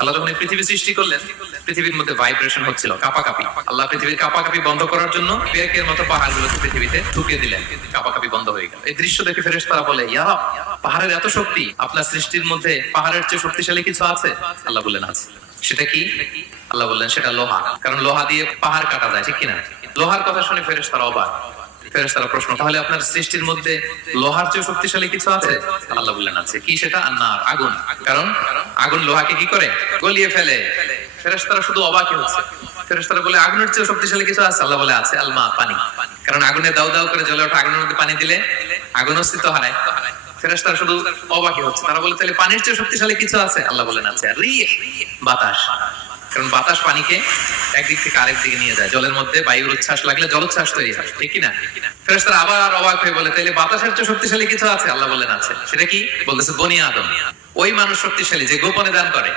আল্লাহ যখন এই পৃথিবী সৃষ্টি করলেন, পৃথিবীর মধ্যে ভাইব্রেশন হচ্ছিল, কাঁপাকাঁপি। আল্লাহ পৃথিবীর কাঁপাকাঁপি বন্ধ করার জন্য পেরেকের মতো পাহাড়গুলোকে পৃথিবীতে ঢুকিয়ে দিলেন, কাঁপাকাঁপি বন্ধ হয়ে গেল। এই দৃশ্য দেখে ফেরেশতারা বলে, ইয়া রাব, পাহাড়ের এত শক্তি, আপনার সৃষ্টির মধ্যে পাহাড়ের চেয়ে শক্তিশালী কিছু আছে? আল্লাহ বললেন আছে। সেটা কি? আল্লাহ বললেন সেটা লোহা, কারণ লোহা দিয়ে পাহাড় কাটা যায়, ঠিক কিনা? লোহার কথা শুনে ফেরেশতারা অবাক। ফেরেশতারা প্রশ্ন, তাহলে আপনার সৃষ্টির মধ্যে লোহার চেয়ে শক্তিশালী কিছু আছে? আল্লাহ বললেন আছে। কি সেটা? আন্নার, আগুন। কারণ আগুন লোহাকে কি করে? গলিয়ে ফেলে। ফেরেশতারা শুধু অবাকই হচ্ছে। ফেরেশতারা বলে, আগুনের চেয়ে শক্তিশালী কিছু আছে? আল্লাহ বলে আছে, আলমা, পানি। কারণ আগুনে দাউ দাউ করে জ্বলে ওঠা আগুনের মধ্যে পানি দিলে আগুন অস্তিত্ব হারায়। ফেরেশতারা শুধু অবাকই হচ্ছে। তারা বলে, তাহলে পানির চেয়ে শক্তিশালী কিছু আছে? আল্লাহ বলেন আছে, রিহ, বাতাস। কারণ বাতাস পানিকে একদিক থেকে আরেক দিকে নিয়ে যায়। জলের মধ্যে বায়ুর উচ্ছ্বাস লাগলে জলোচ্ছ্বাস তৈরি হয়, ঠিক কিনা? ফেরেশতারা আবার অবাক হয়ে বলে, তাহলে বাতাসের চেয়ে শক্তিশালী কিছু আছে? আল্লাহ বললেন আছে। সেটা কি? বলতেছে বনি আদম। ওই মানুষ শক্তিশালী যে গোপনে দান করে।